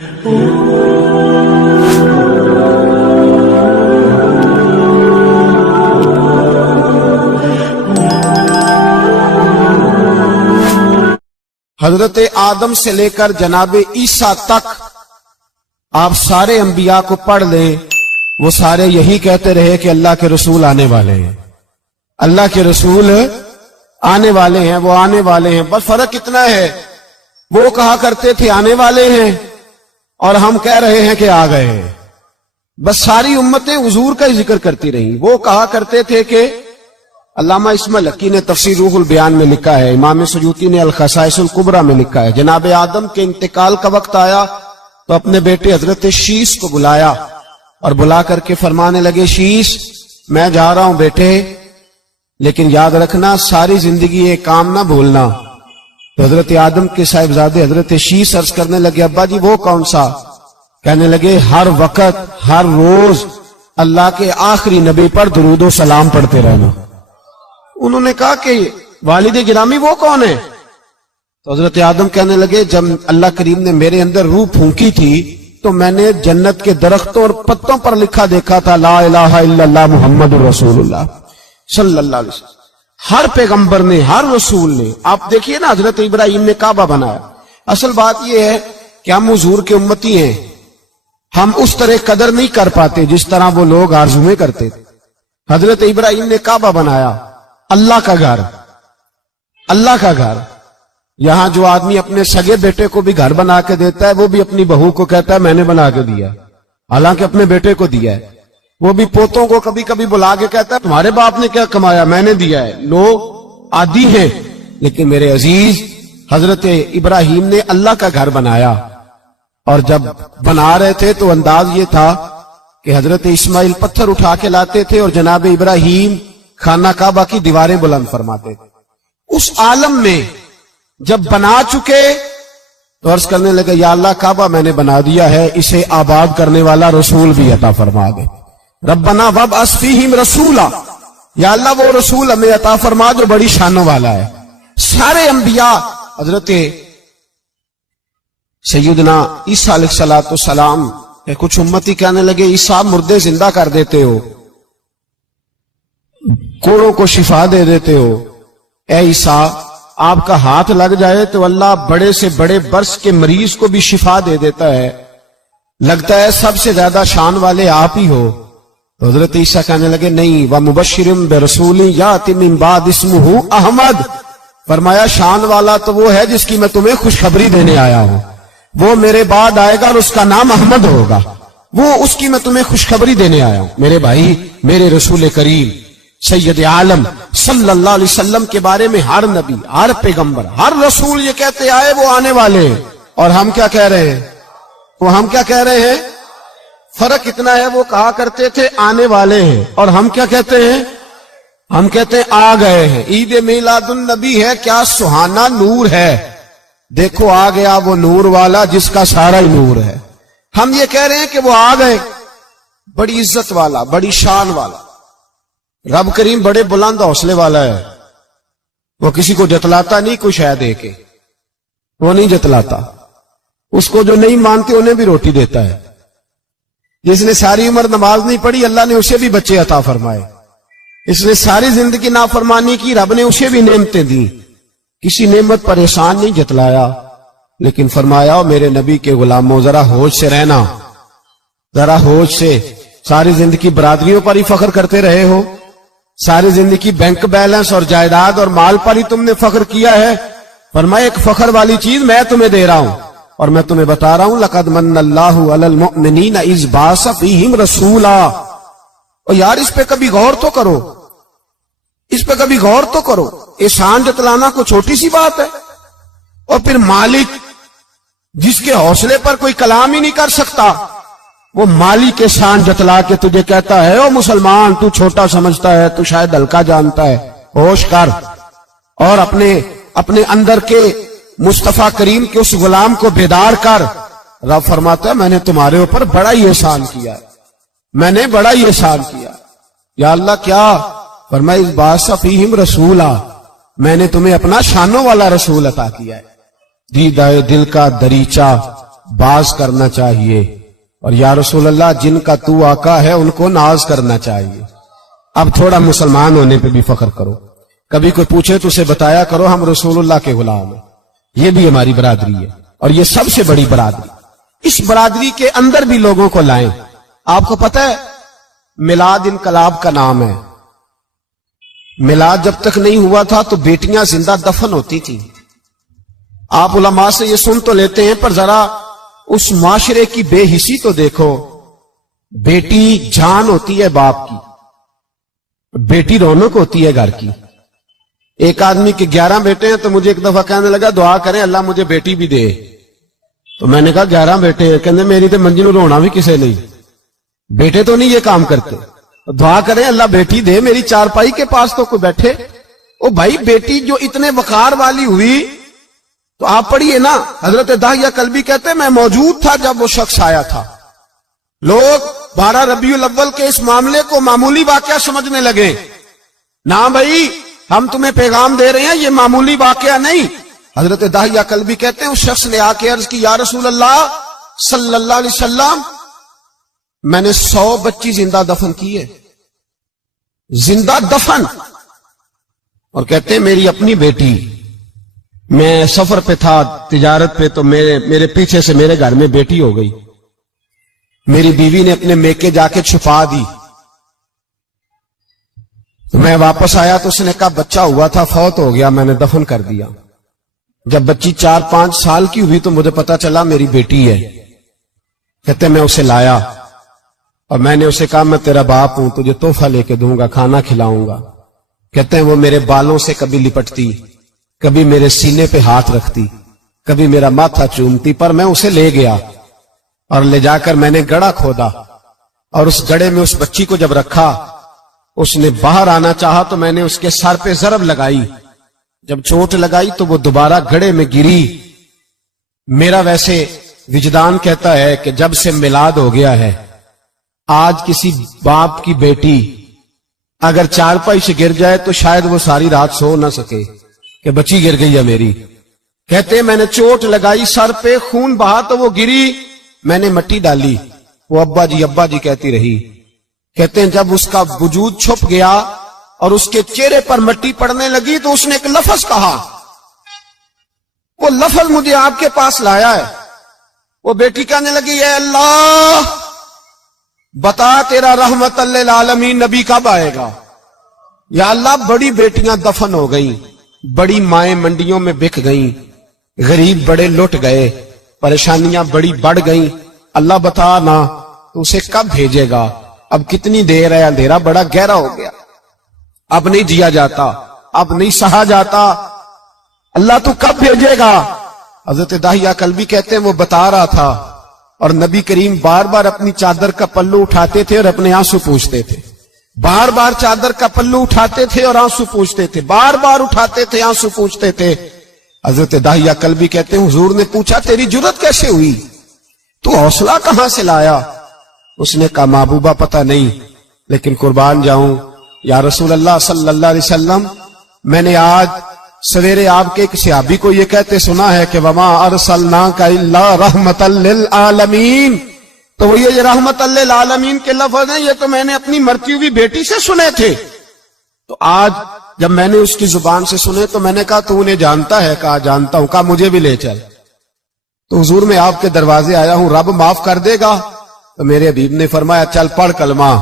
حضرت آدم سے لے کر جناب عیسیٰ تک آپ سارے انبیاء کو پڑھ لیں، وہ سارے یہی کہتے رہے کہ اللہ کے رسول آنے والے ہیں، اللہ کے رسول آنے والے ہیں، وہ آنے والے ہیں۔ بس فرق اتنا ہے، وہ کہا کرتے تھے آنے والے ہیں اور ہم کہہ رہے ہیں کہ آ گئے ہیں۔ بس ساری امتیں حضور کا ہی ذکر کرتی رہیں۔ وہ کہا کرتے تھے کہ علامہ اسماعیل حقی نے تفسیر روح البیان میں لکھا ہے، امام سیوطی نے الخصائص الکبریٰ میں لکھا ہے، جناب آدم کے انتقال کا وقت آیا تو اپنے بیٹے حضرت شیش کو بلایا اور بلا کر کے فرمانے لگے، شیش میں جا رہا ہوں بیٹے، لیکن یاد رکھنا ساری زندگی یہ کام نہ بھولنا۔ تو حضرت آدم کے صاحبزادے حضرت شیش عرض کرنے لگے، ابا جی وہ کون سا؟ کہنے لگے ہر وقت ہر روز اللہ کے آخری نبی پر درود و سلام پڑھتے رہنا۔ انہوں نے کہا کہ والد گرامی وہ کون ہے؟ تو حضرت آدم کہنے لگے، جب اللہ کریم نے میرے اندر روح پھونکی تھی تو میں نے جنت کے درختوں اور پتوں پر لکھا دیکھا تھا لا الہ الا اللہ محمد رسول اللہ صلی اللہ علیہ وسلم۔ ہر پیغمبر نے، ہر رسول نے، آپ دیکھیے نا حضرت ابراہیم نے کعبہ بنایا۔ اصل بات یہ ہے کہ ہم حضور کے امتی ہیں، ہم اس طرح قدر نہیں کر پاتے جس طرح وہ لوگ آرزو میں کرتے تھے۔ حضرت ابراہیم نے کعبہ بنایا، اللہ کا گھر، اللہ کا گھر۔ یہاں جو آدمی اپنے سگے بیٹے کو بھی گھر بنا کے دیتا ہے وہ بھی اپنی بہو کو کہتا ہے میں نے بنا کے دیا، حالانکہ اپنے بیٹے کو دیا ہے۔ وہ بھی پوتوں کو کبھی کبھی بلا کے کہتا ہے تمہارے باپ نے کیا کمایا، میں نے دیا ہے۔ لوگ عادی ہیں، لیکن میرے عزیز حضرت ابراہیم نے اللہ کا گھر بنایا، اور جب بنا رہے تھے تو انداز یہ تھا کہ حضرت اسماعیل پتھر اٹھا کے لاتے تھے اور جناب ابراہیم خانہ کعبہ کی دیواریں بلند فرماتے تھے۔ اس عالم میں جب بنا چکے تو عرض کرنے لگے یا اللہ کعبہ میں نے بنا دیا ہے، اسے آباد کرنے والا رسول بھی عطا فرما دے۔ ربنا وابعث فیہم رسولا، یا اللہ وہ رسول ہمیں عطا فرما جو بڑی شانوں والا ہے۔ سارے انبیاء حضرت سیدنا عیسیٰ علیہ السلام کہ کچھ امتی کہنے لگے عیسیٰ مردے زندہ کر دیتے ہو، کوڑوں کو شفا دے دیتے ہو، اے عیسیٰ آپ کا ہاتھ لگ جائے تو اللہ بڑے سے بڑے برس کے مریض کو بھی شفا دے دیتا ہے، لگتا ہے سب سے زیادہ شان والے آپ ہی ہو۔ تو حضرت عیسیٰ کہنے لگے نہیں، وَمُبَشِّرٍ بِرَسُولٍ يَأْتِي مِن بَعْدِ اسْمُهُ احمد، فرمایا شان والا تو وہ ہے جس کی میں تمہیں خوشخبری دینے آیا ہوں، وہ میرے بعد آئے گا اور اس کا نام احمد ہوگا، وہ اس کی میں تمہیں خوشخبری دینے آیا ہوں۔ میرے بھائی، میرے رسول کریم سید عالم صلی اللہ علیہ وسلم کے بارے میں ہر نبی، ہر پیغمبر، ہر رسول یہ کہتے آئے وہ آنے والے ہیں، اور ہم کیا کہہ رہے ہیں؟ وہ ہم کیا کہہ رہے ہیں؟ فرق اتنا ہے، وہ کہا کرتے تھے آنے والے ہیں، اور ہم کیا کہتے ہیں؟ ہم کہتے ہیں آ گئے ہیں۔ عید میلاد النبی ہے، کیا سہانا نور ہے، دیکھو آ گیا وہ نور والا جس کا سارا ہی نور ہے۔ ہم یہ کہہ رہے ہیں کہ وہ آ گئے، بڑی عزت والا، بڑی شان والا، رب کریم بڑے بلند حوصلے والا ہے، وہ کسی کو جتلاتا نہیں کوئی شے دے کے، وہ نہیں جتلاتا، اس کو جو نہیں مانتے انہیں بھی روٹی دیتا ہے۔ جس نے ساری عمر نماز نہیں پڑھی اللہ نے اسے بھی بچے عطا فرمائے، اس نے ساری زندگی نافرمانی کی رب نے اسے بھی نعمتیں دی، کسی نعمت پر احسان نہیں جتلایا، لیکن فرمایا میرے نبی کے غلاموں ذرا ہوش سے رہنا، ذرا ہوش سے۔ ساری زندگی برادریوں پر ہی فخر کرتے رہے ہو، ساری زندگی بینک بیلنس اور جائیداد اور مال پر ہی تم نے فخر کیا ہے، فرمایا ایک فخر والی چیز میں تمہیں دے رہا ہوں، اور میں تمہیں بتا رہا ہوں لقد من اللہ علی المؤمنین اذ بعث فیہم رسولا۔ اور یار اس پہ کبھی غور تو کرو، اس پہ کبھی غور تو کرو، احسان جتلانا کوئی چھوٹی سی بات ہے؟ اور پھر مالک جس کے حوصلے پر کوئی کلام ہی نہیں کر سکتا، وہ مالک احسان جتلا کے تجھے کہتا ہے او مسلمان تو چھوٹا سمجھتا ہے، تو شاید ہلکا جانتا ہے، ہوش کر، اور اپنے اندر کے مصطفیٰ کریم کے اس غلام کو بیدار کر۔ رب فرماتا ہے میں نے تمہارے اوپر بڑا ہی احسان کیا ہے، میں نے بڑا ہی احسان کیا۔ یا اللہ کیا؟ فرمایا اس بعث فیہم رسولا، میں نے تمہیں اپنا شانوں والا رسول عطا کیا ہے، دیدہ دل کا دریچہ باز کرنا چاہیے، اور یا رسول اللہ جن کا تو آقا ہے ان کو ناز کرنا چاہیے۔ اب تھوڑا مسلمان ہونے پہ بھی فخر کرو، کبھی کوئی پوچھے تو اسے بتایا کرو ہم رسول اللہ کے غلام ہیں، یہ بھی ہماری برادری ہے، اور یہ سب سے بڑی برادری۔ اس برادری کے اندر بھی لوگوں کو لائیں۔ آپ کو پتہ ہے میلاد انقلاب کا نام ہے۔ میلاد جب تک نہیں ہوا تھا تو بیٹیاں زندہ دفن ہوتی تھی۔ آپ علماء سے یہ سن تو لیتے ہیں، پر ذرا اس معاشرے کی بے حسی تو دیکھو۔ بیٹی جان ہوتی ہے باپ کی، بیٹی رونق ہوتی ہے گھر کی۔ ایک آدمی کے 11 بیٹے ہیں تو مجھے ایک دفعہ کہنے لگا دعا کریں اللہ مجھے بیٹی بھی دے۔ تو میں نے کہا 11 بیٹے ہیں، کہنے میری تو منجی نو رونا بھی کسے نہیں، بیٹے تو نہیں یہ کام کرتے، دعا کریں اللہ بیٹی دے، میری چارپائی کے پاس تو کوئی بیٹھے۔ او بھائی بیٹی جو اتنے وقار والی ہوئی تو آپ پڑھیے نا، حضرت داہیہ کلبی کہتے ہیں میں موجود تھا جب وہ شخص آیا تھا۔ لوگ 12 ربیع الاول کے اس معاملے کو معمولی واقعہ سمجھنے لگے۔ نہ بھائی ہم تمہیں پیغام دے رہے ہیں، یہ معمولی واقعہ نہیں۔ حضرت داہیہ کلبی کہتے ہیں اس شخص نے آ کے عرض کی یا رسول اللہ صلی اللہ علیہ وسلم میں نے 100 بچی زندہ دفن کی ہے، زندہ دفن، اور کہتے ہیں میری اپنی بیٹی، میں سفر پہ تھا تجارت پہ تو میرے پیچھے سے میرے گھر میں بیٹی ہو گئی، میری بیوی نے اپنے میکے جا کے چھپا دی، تو میں واپس آیا تو اس نے کہا بچہ ہوا تھا فوت ہو گیا، میں نے دفن کر دیا۔ جب بچی 4-5 سال کی ہوئی تو مجھے پتا چلا میری بیٹی ہے۔ کہتے میں اسے لایا اور میں نے اسے کہا میں تیرا باپ ہوں، تجھے تحفہ لے کے دوں گا، کھانا کھلاؤں گا۔ کہتے ہیں وہ میرے بالوں سے کبھی لپٹتی، کبھی میرے سینے پہ ہاتھ رکھتی، کبھی میرا ماتھا چومتی، پر میں اسے لے گیا اور لے جا کر میں نے گڑھا کھودا، اور اس گڑھے میں اس بچی کو جب رکھا، اس نے باہر آنا چاہا تو میں نے اس کے سر پہ ضرب لگائی، جب چوٹ لگائی تو وہ دوبارہ گڑھے میں گری۔ میرا ویسے وجدان کہتا ہے کہ جب سے میلاد ہو گیا ہے، آج کسی باپ کی بیٹی اگر چارپائی سے گر جائے تو شاید وہ ساری رات سو نہ سکے کہ بچی گر گئی ہے میری۔ کہتے ہیں میں نے چوٹ لگائی، سر پہ خون بہا تو وہ گری، میں نے مٹی ڈالی، وہ ابا جی کہتی رہی۔ کہتے ہیں جب اس کا وجود چھپ گیا اور اس کے چہرے پر مٹی پڑنے لگی تو اس نے ایک لفظ کہا، وہ لفظ مجھے آپ کے پاس لایا ہے۔ وہ بیٹی کہنے لگی اے اللہ بتا تیرا رحمت للعالمین نبی کب آئے گا؟ یا اللہ بڑی بیٹیاں دفن ہو گئیں، بڑی مائیں منڈیوں میں بک گئیں، غریب بڑے لٹ گئے، پریشانیاں بڑی بڑھ گئیں، اللہ بتا نا تو اسے کب بھیجے گا؟ اب کتنی دیر ہے، اندھیرا بڑا گہرا ہو گیا، اب نہیں جیا جاتا، اب نہیں سہا جاتا، اللہ تو کب بھیجے گا؟ حضرت داہیہ کلبی کہتے ہیں وہ بتا رہا تھا اور نبی کریم بار بار اپنی چادر کا پلو اٹھاتے تھے اور اپنے آنسو پوچھتے تھے، بار بار چادر کا پلو اٹھاتے تھے اور آنسو پوچھتے تھے، بار بار اٹھاتے تھے آنسو پوچھتے تھے۔ حضرت داہیہ کلبی کہتے ہیں حضور نے پوچھا تیری جرت کیسے ہوئی، تو حوصلہ کہاں سے لایا؟ اس نے کہا محبوبہ پتہ نہیں، لیکن قربان جاؤں یا رسول اللہ صلی اللہ علیہ وسلم میں نے آج سویرے آپ کے ایک صحابی کو یہ کہتے سنا ہے کہ وما ارسلناک الا رحمتا للعالمین، تو وہ یہ رحمت للعالمین کے لفظ ہیں یہ تو میں نے اپنی مرتی ہوئی بیٹی سے سنے تھے، تو آج جب میں نے اس کی زبان سے سنے تو میں نے کہا تو انہیں جانتا ہے؟ کہا جانتا ہوں۔ کہا مجھے بھی لے چل۔ تو حضور میں آپ کے دروازے آیا ہوں، رب معاف کر دے گا؟ تو میرے حبیب نے فرمایا چل پڑھ کلمہ،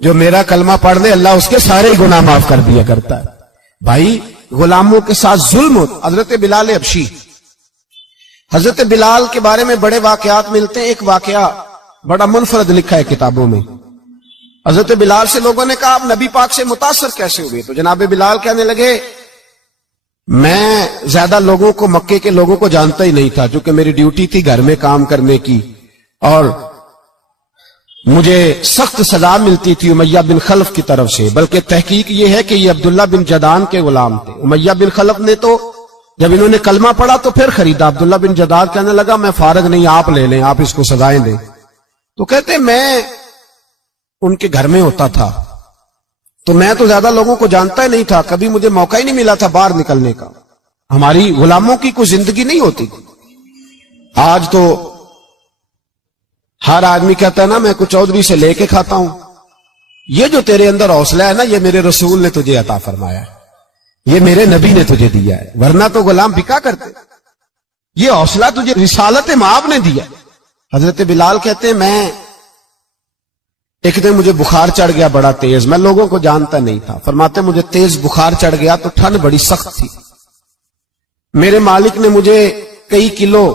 جو میرا کلمہ پڑھ دے اللہ اس کے سارے گناہ معاف کر دیا کرتا ہے۔ بھائی غلاموں کے ساتھ ظلم ہوتا۔ حضرت بلال حبشی، حضرت بلال کے بارے میں بڑے واقعات ملتے ہیں، ایک واقعہ بڑا منفرد لکھا ہے کتابوں میں۔ حضرت بلال سے لوگوں نے کہا آپ نبی پاک سے متاثر کیسے ہوئے؟ تو جناب بلال کہنے لگے میں زیادہ لوگوں کو، مکے کے لوگوں کو جانتا ہی نہیں تھا، چونکہ میری ڈیوٹی تھی گھر میں کام کرنے کی، اور مجھے سخت سزا ملتی تھی امیہ بن خلف کی طرف سے، بلکہ تحقیق یہ ہے کہ یہ عبداللہ بن جدان کے غلام تھے۔ امیہ بن خلف نے تو جب انہوں نے کلمہ پڑھا تو پھر خریدا۔ عبداللہ بن جدان کہنے لگا میں فارغ نہیں، آپ لے لیں، آپ اس کو سزائیں دیں۔ تو کہتے میں ان کے گھر میں ہوتا تھا تو میں تو زیادہ لوگوں کو جانتا ہی نہیں تھا، کبھی مجھے موقع ہی نہیں ملا تھا باہر نکلنے کا، ہماری غلاموں کی کوئی زندگی نہیں ہوتی تھی۔ آج تو ہر آدمی کہتا ہے نا میں کچھ چودھری سے لے کے کھاتا ہوں. یہ جو تیرے اندر حوصلہ ہے نا، یہ میرے رسول نے تجھے عطا فرمایا ہے، یہ میرے نبی نے تجھے دیا ہے، ورنہ تو غلام بکا کرتے. یہ حوصلہ تجھے رسالت مآب نے دیا. حضرت بلال کہتے ہیں میں ایک دن مجھے بخار چڑھ گیا بڑا تیز، میں لوگوں کو جانتا نہیں تھا. فرماتے مجھے تیز بخار چڑھ گیا تو ٹھنڈ بڑی سخت تھی. میرے مالک نے مجھے کئی کلو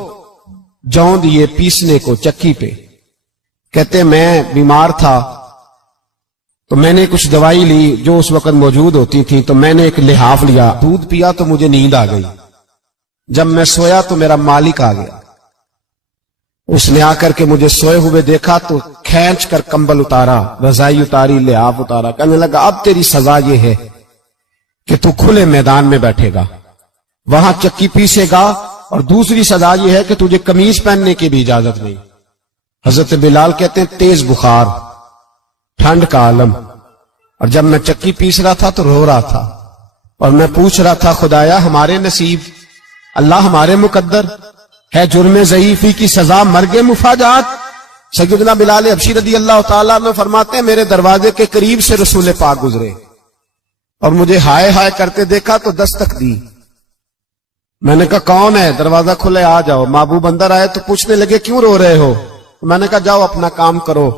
جوں دیے پیسنے کو چکی پہ. کہتے میں بیمار تھا تو میں نے کچھ دوائی لی جو اس وقت موجود ہوتی تھی، تو میں نے ایک لحاف لیا، دودھ پیا تو مجھے نیند آ گئی. جب میں سویا تو میرا مالک آ گیا. اس نے آ کر کے مجھے سوئے ہوئے دیکھا تو کھینچ کر کمبل اتارا، رضائی اتاری، لحاف اتارا. کہنے لگا اب تیری سزا یہ ہے کہ تو کھلے میدان میں بیٹھے گا، وہاں چکی پیسے گا، اور دوسری سزا یہ ہے کہ تجھے قمیض پہننے کی بھی اجازت نہیں. حضرت بلال کہتے ہیں تیز بخار، ٹھنڈ کا عالم، اور جب میں چکی پیس رہا تھا تو رو رہا تھا، اور میں پوچھ رہا تھا خدایا ہمارے نصیب، اللہ ہمارے مقدر ہے، جرم ضعیفی کی سزا مرگ مفاجات. سیدنا بلال حبشی رضی اللہ تعالیٰ عنہ فرماتے ہیں میرے دروازے کے قریب سے رسول پاک گزرے اور مجھے ہائے ہائے کرتے دیکھا تو دستک دی. میں نے کہا کون ہے؟ دروازہ کھلے آ جاؤ. محبوب اندر آئے تو پوچھنے لگے کیوں رو رہے ہو؟ میں نے کہا جاؤ اپنا کام کرو.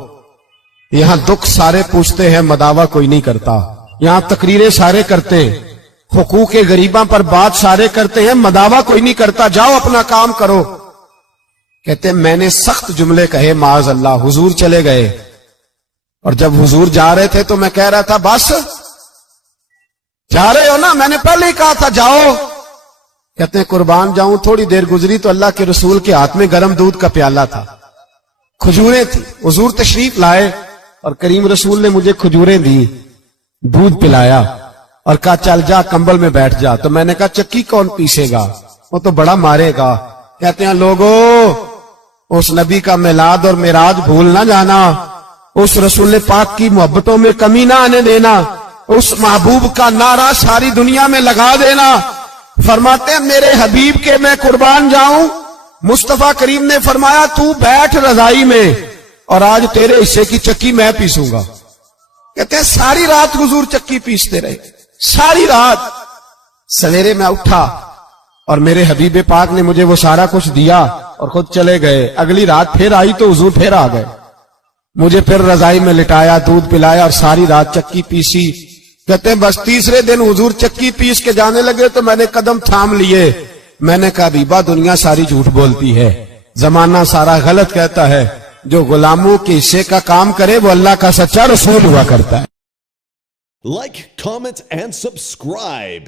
یہاں دکھ سارے پوچھتے ہیں، مداوع کوئی نہیں کرتا. یہاں تقریریں سارے کرتے ہیں، حقوق غریباں پر بات سارے کرتے ہیں، مداوع کوئی نہیں کرتا. جاؤ اپنا کام کرو. کہتے ہیں میں نے سخت جملے کہے معاذ اللہ. حضور چلے گئے، اور جب حضور جا رہے تھے تو میں کہہ رہا تھا بس جا رہے ہو نا، میں نے پہلے ہی کہا تھا جاؤ. کہتے ہیں قربان جاؤں. تھوڑی دیر گزری تو اللہ کے رسول کے ہاتھ میں گرم دودھ کا پیالہ تھا، کھجوریں تھی. حضور تشریف لائے اور کریم رسول نے مجھے کھجوریں دی، دودھ پلایا اور کہا چل جا کمبل میں بیٹھ جا. تو میں نے کہا چکی کون پیسے گا؟ وہ تو بڑا مارے گا. کہتے ہیں لوگو اس نبی کا میلاد اور معراج بھول نہ جانا، اس رسول پاک کی محبتوں میں کمی نہ آنے دینا، اس محبوب کا نعرہ ساری دنیا میں لگا دینا. فرماتے ہیں میرے حبیب کے میں قربان جاؤں. مصطفیٰ کریم نے فرمایا تو بیٹھ رضائی میں اور آج تیرے حصے کی چکی میں پیسوں گا. کہتے ہیں ساری رات حضور چکی پیستے رہے، ساری رات. سویرے میں اٹھا اور میرے حبیب پاک نے مجھے وہ سارا کچھ دیا اور خود چلے گئے. اگلی رات پھر آئی تو حضور پھر آ گئے، مجھے پھر رضائی میں لٹایا، دودھ پلایا اور ساری رات چکی پیسی. کہتے ہیں بس تیسرے دن حضور چکی پیس کے جانے لگے تو میں نے قدم تھام لیے. میں نے کہا بیبا دنیا ساری جھوٹ بولتی ہے، زمانہ سارا غلط کہتا ہے، جو غلاموں کے حصے کا کام کرے وہ اللہ کا سچا رسول ہوا کرتا ہے. Like, comment and subscribe.